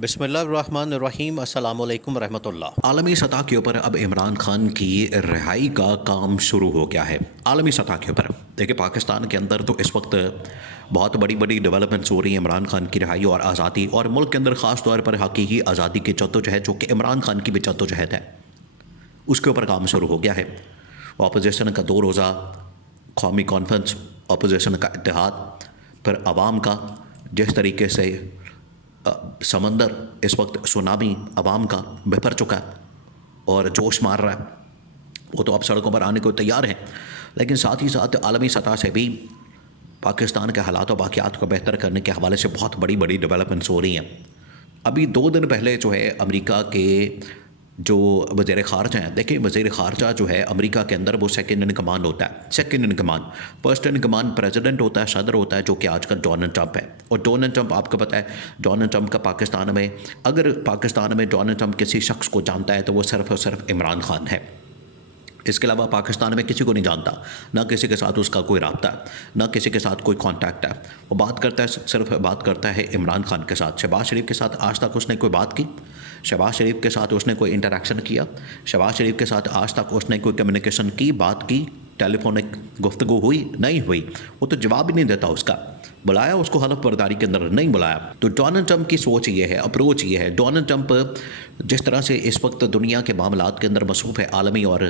बिस्मिल्लाहिर्रहमानिर्रहीम अस्सलामुअलैकुम रहमतुल्लाह। आलमी सतह के ऊपर अब इमरान खान की रिहाई का काम शुरू हो गया है। आलमी सतह के ऊपर देखिए, पाकिस्तान के अंदर तो इस वक्त बहुत बड़ी बड़ी डेवलपमेंट्स हो रही हैं इमरान खान की रिहाई और आज़ादी, और मुल्क के अंदर ख़ास तौर पर हकीकी आज़ादी की जद्दोजहद जो कि इमरान खान की भी जद्दोजहद है, उसके ऊपर काम शुरू हो गया है। अपोजिशन का 2 रोज़ा कौमी कॉन्फ्रेंस, अपोजिशन का इत्तेहाद, फिर आवाम का जिस तरीके से समंदर इस वक्त सुनामी अवाम का बिफर चुका है और जोश मार रहा है, वो तो अब सड़कों पर आने को तैयार हैं। लेकिन साथ ही साथ आलमी सतह से भी पाकिस्तान के हालात और वाक़यात को बेहतर करने के हवाले से बहुत बड़ी बड़ी डेवलपमेंट्स हो रही हैं। अभी 2 दिन पहले जो है अमेरिका के जो वज़ीर ख़ारजा हैं, देखिए वज़ीर ख़ारजा जो है अमेरिका के अंदर वो सेकंड इन कमांड होता है। Second in command, first in command president होता है, सदर होता है, जो कि आजकल डोनाल्ड ट्रंप है। और डोनाल्ड ट्रंप आपको पता है, डोनाल्ड ट्रंप का पाकिस्तान में, अगर पाकिस्तान में डोनाल्ड ट्रंप किसी शख्स को जानता है तो वो सिर्फ़ और सिर्फ इमरान खान है। इसके अलावा पाकिस्तान में किसी को नहीं जानता, ना किसी के साथ उसका कोई राब्ता है, ना किसी के साथ कोई कांटेक्ट है। वो बात करता है, सिर्फ बात करता है इमरान खान के साथ। शहबाज शरीफ के साथ आज तक उसने कोई बात की? शहबाज शरीफ के साथ उसने कोई इंटरेक्शन किया? शहबाज शरीफ के साथ आज तक उसने कोई कम्युनिकेशन की, बात की, टेलीफोनिक गुफ्तगू हुई? नहीं हुई। वो तो जवाब ही नहीं देता उसका। बुलाया उसको हलफ बर्दारी के अंदर, नहीं बुलाया। तो डोनाल्ड ट्रंप की सोच ये है, अप्रोच ये है। डोनाल्ड ट्रंप जिस तरह से इस वक्त दुनिया के मामलात के अंदर मसरूफ़ है, आलमी और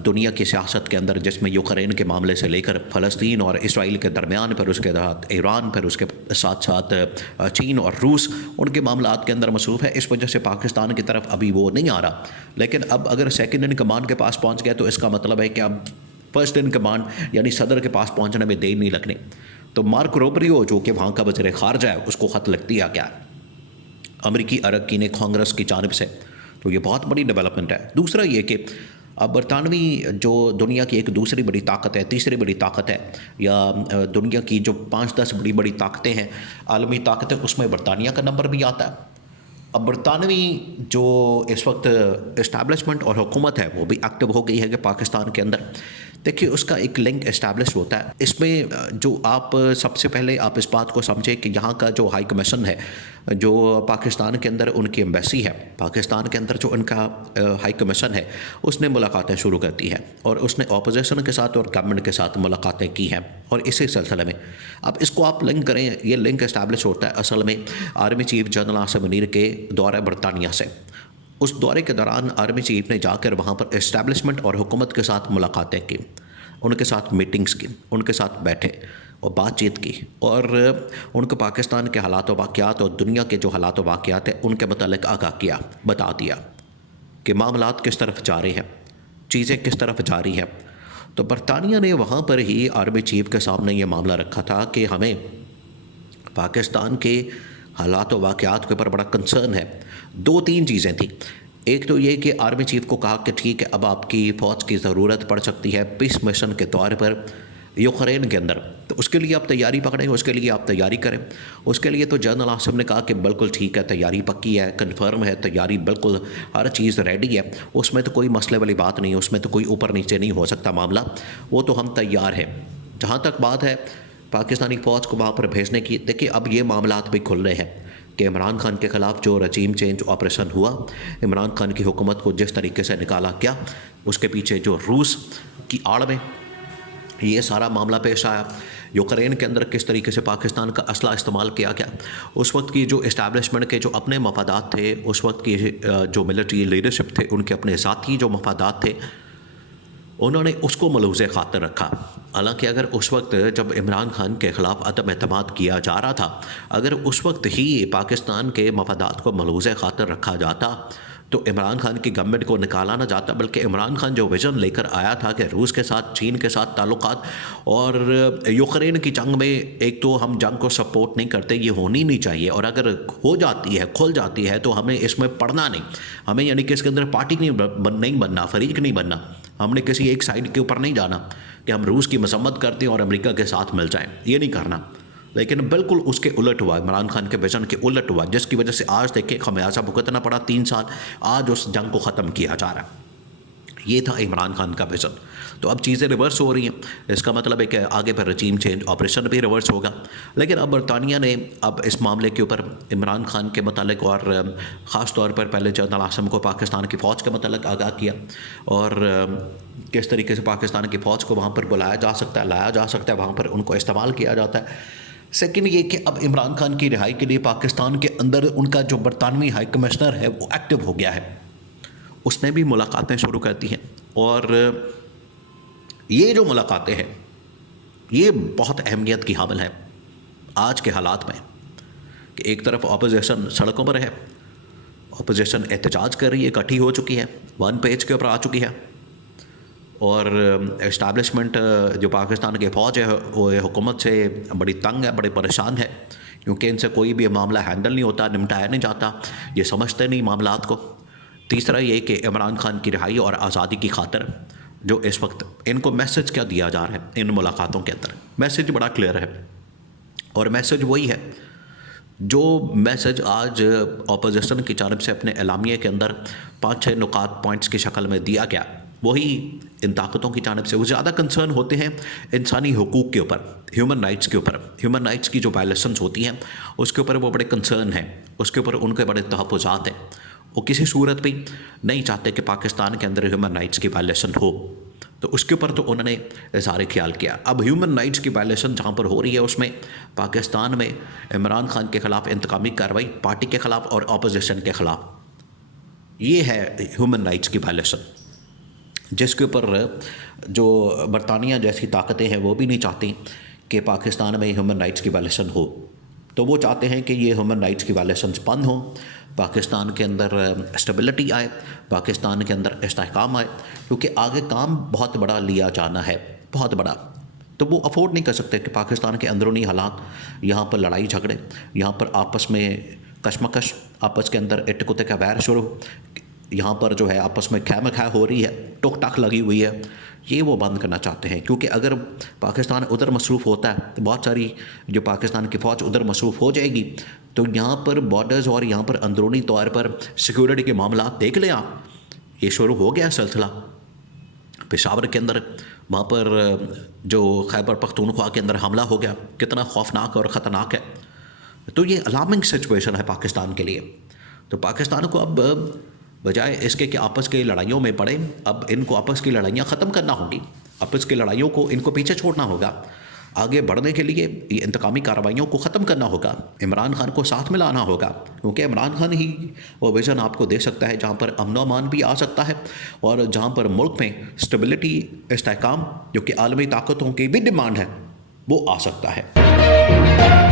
दुनिया की सियासत के अंदर, जिसमें यूक्रेन के मामले से लेकर फ़लस्तीन और इसराइल के दरमियान, फिर उसके साथ ईरान, फिर उसके साथ साथ चीन और रूस, उनके मामलात के अंदर मसरूफ़ है। इस वजह से पाकिस्तान की तरफ अभी वो नहीं आ रहा। लेकिन अब अगर सेकेंड इन कमांड के पास पहुँच गया तो इसका मतलब है कि अब फर्स्ट इन कमांड यानी सदर के पास पहुँचने में देर नहीं लगनी। तो मार्क रूबियो जो कि वहाँ का वज़ीर ख़ारजा है, उसको ख़त लिख दिया गया अमरीकी अरकान कांग्रेस की जानिब से। तो ये बहुत बड़ी डेवलपमेंट है। दूसरा ये कि अब बरतानवी जो दुनिया की एक दूसरी बड़ी ताकत है, तीसरी बड़ी ताकत है, या दुनिया की जो 5-10 बड़ी बड़ी ताकतें हैं, आलमी ताकतें, उसमें बरतानिया का नंबर भी आता है। अब बरतानवी जो इस वक्त इस्टेब्लिशमेंट और हुकूमत है वो भी एक्टिव हो गई है कि पाकिस्तान के अंदर। देखिए, उसका एक लिंक इस्टेब्लिश होता है। इसमें जो आप सबसे पहले आप इस बात को समझें कि यहाँ का जो हाई कमीशन है, जो पाकिस्तान के अंदर उनकी एम्बेसी है, पाकिस्तान के अंदर जो उनका हाई कमीशन है, उसने मुलाकातें शुरू कर दी है और उसने अपोजिशन के साथ और गवर्नमेंट के साथ मुलाकातें की हैं। और इसी सिलसिले में अब इसको आप लिंक करें, ये लिंक इस्टेब्लिश होता है असल में army chief general Asim Munir के दौरे बरतानिया से। उस दौरे के दौरान आर्मी चीफ ने जाकर वहाँ पर इस्टेब्लिशमेंट और हुकूमत के साथ मुलाकातें की, उनके साथ मीटिंग्स की, उनके साथ बैठे और बातचीत की, और उनको पाकिस्तान के हालात व वाक़यात और दुनिया के जो हालात व वाक़यात हैं उनके मतलब आगाह किया, बता दिया कि मामलात किस तरफ जा रहे हैं, चीज़ें किस तरफ जा रही हैं। तो बरतानिया ने वहाँ पर ही आर्मी चीफ के सामने ये मामला रखा था कि हमें पाकिस्तान के हालात व वाक़यात के ऊपर बड़ा कंसर्न है। 2-3 चीज़ें थी। एक तो ये कि आर्मी चीफ को कहा कि ठीक है, अब आपकी फ़ौज की ज़रूरत पड़ सकती है पीस मिशन के तौर पर यूक्रेन के अंदर, तो उसके लिए आप तैयारी पकड़ें, उसके लिए आप तैयारी करें। उसके लिए तो जनरल आसिम ने कहा कि बिल्कुल ठीक है, तैयारी पक्की है, कन्फर्म है, तैयारी बिल्कुल हर चीज़ रेडी है, उसमें तो कोई मसले वाली बात नहीं है, उसमें तो कोई ऊपर नीचे नहीं हो सकता मामला, वो तो हम तैयार हैं। जहाँ तक बात है पाकिस्तानी फ़ौज को वहाँ पर भेजने की, देखिए अब ये मामलात भी खुल रहे हैं कि इमरान खान के ख़िलाफ़ जो रजीम चेंज ऑपरेशन हुआ, इमरान खान की हुकूमत को जिस तरीके से निकाला गया, उसके पीछे जो रूस की आड़ में ये सारा मामला पेश आया, यूक्रेन के अंदर किस तरीके से पाकिस्तान का असला इस्तेमाल किया गया, उस वक्त की जो इस्टेब्लिशमेंट के जो अपने मफादात थे, उस वक्त की जो मिलिट्री लीडरशिप थे, उनके अपने ज़ाती जो मफादात थे, उन्होंने उसको मलूज़ खातर रखा। हालांकि अगर उस वक्त जब इमरान खान के ख़िलाफ़ अदम एतमाद किया जा रहा था, अगर उस वक्त ही पाकिस्तान के मफादात को मलूज़ खातर रखा जाता तो इमरान खान की गवर्नमेंट को निकाला ना जाता, बल्कि इमरान खान जो विज़न लेकर आया था कि रूस के साथ, चीन के साथ ताल्लुकात और यूक्रेन की जंग में, एक तो हम जंग को सपोर्ट नहीं करते, ये होनी नहीं चाहिए, और अगर हो जाती है, खुल जाती है, तो हमें इसमें पढ़ना नहीं, हमें यानी कि इसके अंदर पार्टी नहीं बनना, फरीक नहीं बनना, हमने किसी एक साइड के ऊपर नहीं जाना कि हम रूस की मसम्मत करते हैं और अमेरिका के साथ मिल जाएं, ये नहीं करना। लेकिन बिल्कुल उसके उलट हुआ, इमरान खान के विजन के उलट हुआ, जिसकी वजह से आज देखिए खमियाजा भुगतना पड़ा 3 साल, आज उस जंग को ख़त्म किया जा रहा है। ये था इमरान खान का विज़न। तो अब चीज़ें रिवर्स हो रही हैं, इसका मतलब है कि आगे फिर रजीम चेंज ऑपरेशन भी रिवर्स होगा। लेकिन अब बरतानिया ने अब इस मामले के ऊपर इमरान खान के मतलब और ख़ास तौर पर पहले जनरल आसिम को पाकिस्तान की फ़ौज के मतलब आगाह किया और किस तरीके से पाकिस्तान की फ़ौज को वहाँ पर बुलाया जा सकता है, लाया जा सकता है, वहाँ पर उनको इस्तेमाल किया जाता है। सेकंड ये कि अब इमरान खान की रिहाई के लिए पाकिस्तान के अंदर उनका जो बरतानवी हाई कमिश्नर है वो एक्टिव हो गया है, उसने भी मुलाकातें शुरू कर दी हैं। और ये जो मुलाकातें हैं ये बहुत अहमियत की हामिल है आज के हालात में कि एक तरफ अपोजिशन सड़कों पर है, अपोजिशन एहतजाज कर रही है, इकट्ठी हो चुकी है, वन पेज के ऊपर आ चुकी है, और इस्टेब्लिशमेंट जो पाकिस्तान की फ़ौज है वो हुकूमत से बड़ी तंग है, बड़ी परेशान है, क्योंकि इनसे कोई भी मामला हैंडल नहीं होता, निपटाया नहीं जाता, ये समझते नहीं मामलात को। तीसरा ये कि इमरान खान की रिहाई और आज़ादी की खातिर जो इस वक्त इनको मैसेज क्या दिया जा रहा है इन मुलाकातों के अंदर, मैसेज बड़ा क्लियर है। और मैसेज वही है जो मैसेज आज अपोजिशन की जानिब से अपने एलामिया के अंदर 5-6 नुकात पॉइंट्स की शक्ल में दिया गया, वही इन ताकतों की जानिब से वो ज़्यादा कंसर्न होते हैं इंसानी हुकूक के ऊपर, ह्यूमन राइट्स के ऊपर, ह्यूमन राइट्स की जो वायलेशंस होती हैं उसके ऊपर वो बड़े कंसर्न हैं, उसके ऊपर उनके बड़े तहफ़्फ़ुज़ात हैं। वो किसी सूरत भी नहीं चाहते कि पाकिस्तान के अंदर ह्यूमन राइट्स की वायलेशन हो, तो उसके ऊपर तो उन्होंने इज़हार ख्याल किया। अब ह्यूमन राइट्स की वायलेशन जहाँ पर हो रही है उसमें पाकिस्तान में इमरान खान के ख़िलाफ़ इंतकामी कार्रवाई पार्टी के ख़िलाफ़ और अपोजिशन के ख़िलाफ़, ये है ह्यूमन राइट्स की वायलेशन, जिसके ऊपर जो बरतानिया जैसी ताकतें हैं वो भी नहीं चाहती कि पाकिस्तान में ह्यूमन राइट्स की वायलेशन हो। तो वो चाहते हैं कि ये ह्यूमन राइट्स की वायलेशंस बंद हों, पाकिस्तान के अंदर स्टेबिलिटी आए, पाकिस्तान के अंदर इस्तेहकाम आए, क्योंकि आगे काम बहुत बड़ा लिया जाना है, बहुत बड़ा। तो वो अफोर्ड नहीं कर सकते कि पाकिस्तान के अंदरूनी हालात, यहाँ पर लड़ाई झगड़े, यहाँ पर आपस में कशमकश, आपस के अंदर इट कुत्ते का वैर शुरू, यहाँ पर जो है आपस में खैम खै हो रही है, टोक टाक लगी हुई है, ये वो बंद करना चाहते हैं। क्योंकि अगर पाकिस्तान उधर मसरूफ़ होता है तो बहुत सारी जो पाकिस्तान की फ़ौज उधर मसरूफ़ हो जाएगी, तो यहाँ पर बॉर्डर्स और यहाँ पर अंदरूनी तौर पर सिक्योरिटी के मामला देख लें आप, ये शुरू हो गया सिलसिला। पेशावर के अंदर वहाँ पर जो खैबर पख्तूनख्वा के अंदर हमला हो गया, कितना खौफनाक और ख़तरनाक है। तो ये अलार्मिंग सिचुएशन है पाकिस्तान के लिए। तो पाकिस्तान को अब बजाय इसके कि आपस की लड़ाइयों में पड़े, अब इनको आपस की लड़ाइयाँ ख़त्म करना होगी, आपस की लड़ाइयों को इनको पीछे छोड़ना होगा। आगे बढ़ने के लिए ये इंतकामी कार्रवाइयों को ख़त्म करना होगा, इमरान खान को साथ में लाना होगा, क्योंकि इमरान खान ही वो विज़न आपको दे सकता है जहाँ पर अमन अमान भी आ सकता है और जहाँ पर मुल्क में स्टेबिलिटी, इस्तेहकाम, जो कि आलमी ताकतों की भी डिमांड है, वो आ सकता है।